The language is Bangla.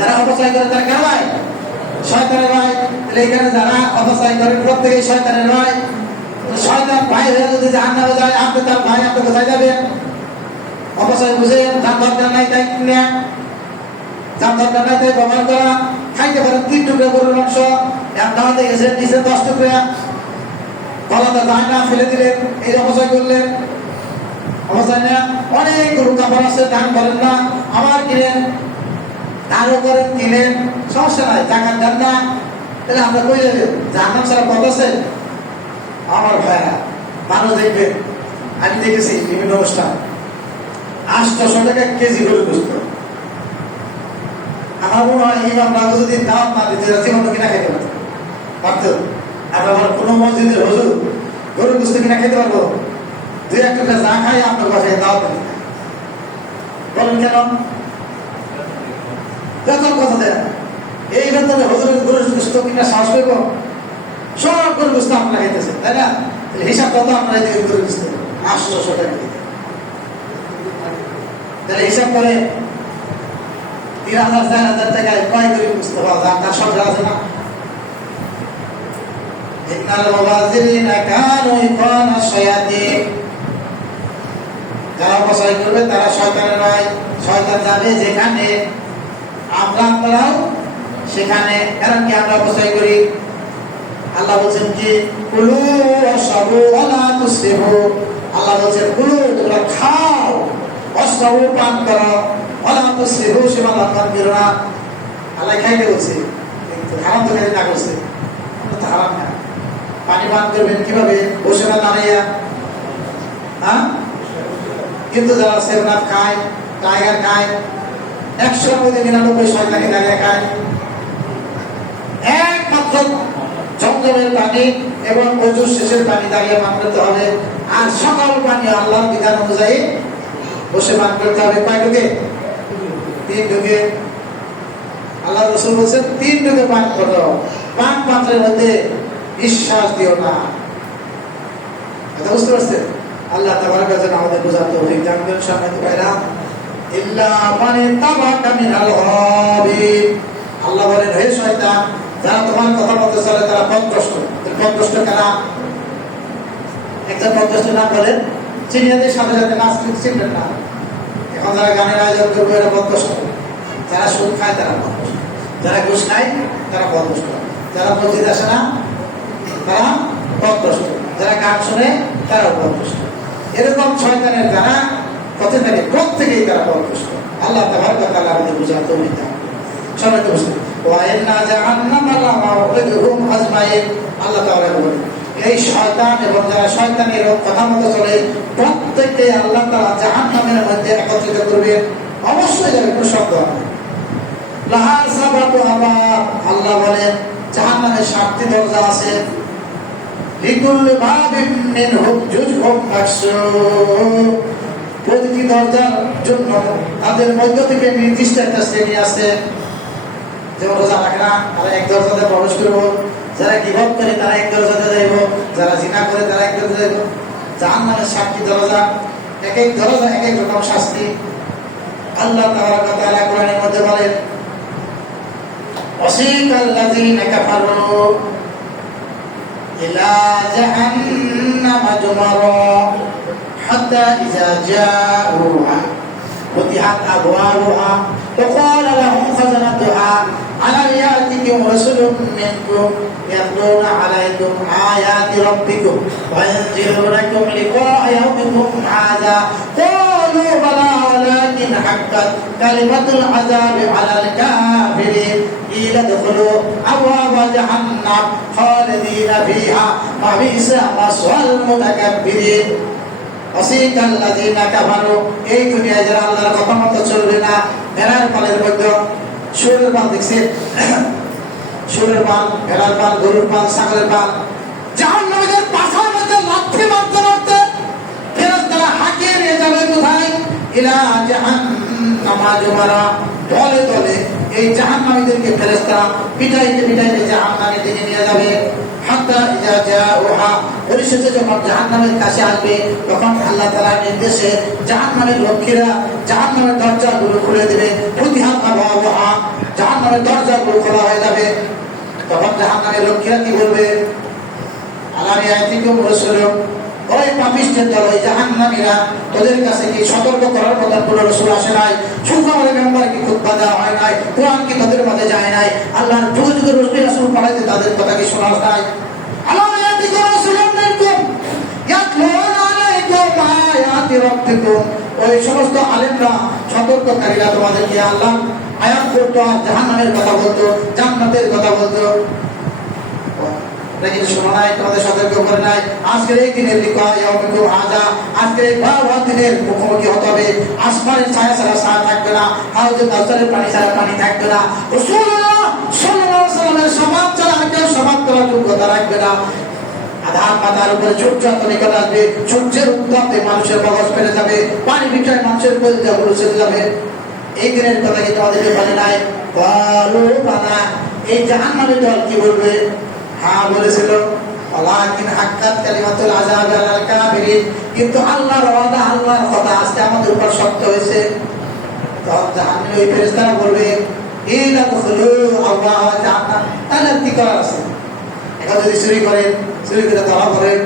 যারা অপচয় করে তারা কেন ভাই? শয়তানের ভাই। তাহলে এখানে যারা অপচয় করে প্রত্যেকেই শয়তানের ভাই। শয়তান ভাই হয়ে যদি জাহান্নামে যায়, আপনি তার ভাই, আপনি কোথায় যাবেন? অপচয় বুঝে যার দরকার নাই তাই কিনে, যার দরকার নাই তাই ব্যবহার করা। খাইতে পারেন 3 টুকরা গরুর মাংস, এক দাওয়াতে গেছেন নিচে 10 টুকরা, গলাতে যায় না, ফেলে দিলেন, এই অপচয় করলেন। অপচয় না। অনেক গরু কাপড় আছে, দান করেন না, আবার কিনেন, দানও করেন, কিনেন, সমস্যা নাই, টাকা দেন না। তাহলে আমরা কই যাবেন? জাহান্নাম ছাড়া পথ আছে? আমার ভাইরা মানুষ দেখবেন, আমি দেখেছি বিভিন্ন অনুষ্ঠান 800 টাকা কেজি গরু গোস্ত। আমার মনে হয় ইমাম বাবু যদি দাওয়াত না দিতে জীবন কিনা খেতে পারতো। আপনার কোনো মসজিদের হুজুর গরু গোস্ত কিনা খেতে পারবো? 2-1 টাকা যা খাই আপনার বাসায় দাওয়াত দিতে বলেন কেন? বেতন কথা দেয় এই বেতনে হুজুরের গরু গোস্ত কিনা সাহস পেব? সব গরু গোস্ত আপনারা খাইতেছেন, তাই না? হিসাব কত আপনারা এই গরু গোস্ত 800 টাকা দিতে, তাহলে হিসাব করে 3000-4000 টাকায় কয় গরু গোস্ত পাওয়া যায়? তার সংখ্যা আছে না? ইন্নাল মুবাযযিরিনা কানু ইখানা শায়াতিন। যারা অপচয় করবে তারা শয়তানের ভাই। শয়তান যাবে যেখানে, আমরাও সেখানে। কারণ কি আমরা অপচয় করি? আল্লাহ বলছেন কি, কুলু ওয়াশরাবু ওয়া লা তুসরিফু। আল্লাহ বলছেন কুলু, তোমরা খাও, ওয়াশরাবু পান করো, ওয়া লা তুসরিফু, সীমা লঙ্ঘন করো না। আল্লাহ খাইতে বলছে, কিন্তু হারাম তো খাইতে না করছে, তো হারাম না। পানি পান করবেন কিভাবে? বসে না দাঁড়াইয়া। হ্যাঁ, কিন্তু যারা সেভনাপ খায়, টাইগার খায়, 100 মধ্যে 99 শয়তানি দাঁড়িয়ে খায়। একমাত্র জমজমের পানি এবং ওযুর শেষের পানি দাঁড়িয়ে পান করতে হবে। আর সকল পানি আল্লাহর বিধান অনুযায়ী বসে পান করতে হবে। কয় ঢুকে? 3 ঢুকে। আল্লাহ রাসূল বলেছেন 3 ঢুকে পান করো। পান পাত্রের মধ্যে বিশ্বাস দিও না। কথা বুঝতে পারছেন? আল্লাহ তাবারক ওয়া তাআলা আমাদের বোঝার তৌফিক দান করুন। সম্মানিত ভাইরা, ইল্লা মান তাবাকা মিনাল গাবিন। আল্লাহ বলেন, হে শয়তান, যারা তোমার কথা মতো চলে তারা পথভ্রষ্ট। পথভ্রষ্ট কারা? একজন পথভ্রষ্ট নাম বলেন, চিনিয়াদের সাথে সাথে নাচ চিনবেন না। এখন যারা গানের আয়োজন করবে এরা পথভ্রষ্ট। যারা সুদ খায় তারা পথভ্রষ্ট, যারা ঘুষ খায় তারা পথভ্রষ্ট, যারা মসজিদ আসে না তারা পথভ্রষ্ট, যারা গান শুনে তারা পথভ্রষ্ট। এরকম শয়তানের যারা পথে থাকে প্রত্যেকেই তারা পথভ্রষ্ট। আল্লাহ তাবারক ওয়া তাআলা আমাদের বুঝার তৌফিক দান। সবাই তো বুঝতে ওয়া ইন্না জাহান্নামা লামাউইদুহুম আজমাইন। আল্লাহ তাআলা বলেন, এই শয়তান এবং যারা শয়তানের কথা মতো চলে প্রত্যেককে আল্লাহ তাআলা জাহান্নামের মধ্যে একত্রিত করবেন। অবশ্যই যাবে, কোনো সন্দেহ নেই। লাহা সাবাতু আবাব। আল্লাহ বলেন জাহান্নামের 7টি দরজা আছে। লিকুল্লি বাবিন মিনহুম জুজউম মাকসুম। প্রতিটি দরজার জন্য তাদের মধ্য থেকে নির্দিষ্ট একটা শ্রেণী আছে। যেমন রোজা রাখে না, তারা এক দরজাতে প্রবেশ করবো। যারা গীবত করে তারা এক দরজাতে যাইব, যারা জিনা করে তারা এক দরজাতে যাইব। জাহান্নামের 7টি দরজা, এক এক দরজা এক এক রকম শাস্তি। আল্লাহ তাবারক ওয়া তাআলা কোরআনের মধ্যে বলেন, ওয়াসিকাল্লাযীনা কাফারু ইলা জাহান্নামা যুমারা হাত্তা ইযা জাউহা ফুতিহাত আবওয়াবুহা وقال لهم خزنتها ألم يأتكم رسل منكم يتلون عليكم آيات ربكم وينذرونكم لقاء يومكم هذا قالوا بلى ولكن حقت كلمة العذاب على الكافرين قيل ادخلوا أبواب جهنم خالدين فيها وبئس مثوى المتكبرين। এই দুনিয়ায় যারা আল্লাহর কথা মতো চলবে না, ভেড়ার পালের মধ্যে শুয়োরের পাল দেখছে, শুয়োরের পাল, ভেড়ার পাল, গরুর পাল, ছাগলের পাল, জাহান্নামীদের পাছার মধ্যে লাথি মারতে মারতে ফেরেশতারা হাঁকিয়ে নিয়ে যাবে কোথায়? ইলা জাহান্নামা যুমারা। দলে দলে এই জাহান্নামীদেরকে ফেরেশতারা পিটাইতে পিটাইতে জাহান্নামের দিকে নিয়ে যাবে। হাত্তা ইযা জাউহা। পরিশেষে যখন জাহান্নামের কাছে আসবে তখন আল্লাহ তাআলার নির্দেশে জাহান্নামের রক্ষীরা জাহান্নামের দরজাগুলো খুলে দেবে। ফুতিহাত আবওয়াবুহা। জাহান্নামের দরজাগুলো খোলা হয়ে যাবে। তখন জাহান্নামের রক্ষীরা কি বলবে? আলামি আয়াতিকুম রাসূলুম, ওই পাপিষ্টের দল, ওই জাহান্নামীরা, তোদের কাছে কি সতর্ক করার মতো কোনো রাসূল আসে নাই? শুক্রবারের মেম্বার কি খুতবা দেওয়া হয় নাই? কোরআন কি তাদের মাঝে যায় নাই? আল্লাহর যুগে যুগে রাসূল পাঠাইতে তাদের কথা কি শোনা যায়? আলামি আয়াতিকুম রাসূলুম ইয়াতলুনা আলাইকুম আয়াতি রাব্বিকুম, ওই সমস্ত আলেমরা, সতর্ককারীরা তোমাদেরকে আল্লাহ আয়াত করতো, আর জাহান্নামের কথা বলতো, জান্নাতের কথা বলতো। लेकिन শোনা নাই, তোমাদের সতর্ক করে নাই। আজকের এই দিনের আজকের এই ভয়াবহ দিনের মুখোমুখি হতে হবে। আসমানের ছায়া ছাড়া ছায়া থাকবে না, হাউজে কাউসারের পানি ছাড়া পানি থাকবে না, রাসূলুল্লাহ সাল্লাল্লাহু আলাইহি ওয়াসাল্লামের সমাজ ছাড়া কেউ সমাজ করার যোগ্যতা রাখবে না। আধার মাথার উপরে সূর্য নিকট আসবে, সূর্যের উত্তাপে মানুষের মগজ ফেলে যাবে, পানি ভিটায় মানুষের কলিজা পৌঁছে যাবে। এই দিনের কথা কি তোমাদেরকে বলে নাই? বলো বানা, এই জাহান্নামের দল কি বলবে? হ্যাঁ বলেছিল, ওয়ালাকিন হাক্কাত কালিমাতুল আযাব আলাল কাফিরিন, কিন্তু আল্লাহর ওয়াদা, আল্লাহর কথা আজকে আমাদের উপর সত্য হয়েছে। তখন জাহান্নামের ওই ফেরেশতারা বলবে, ইলা দুখুলু আল্লাহ জাহান্নাম, তাহলে কি করার আছে? এখন যদি চুরি করে ধরা করেন,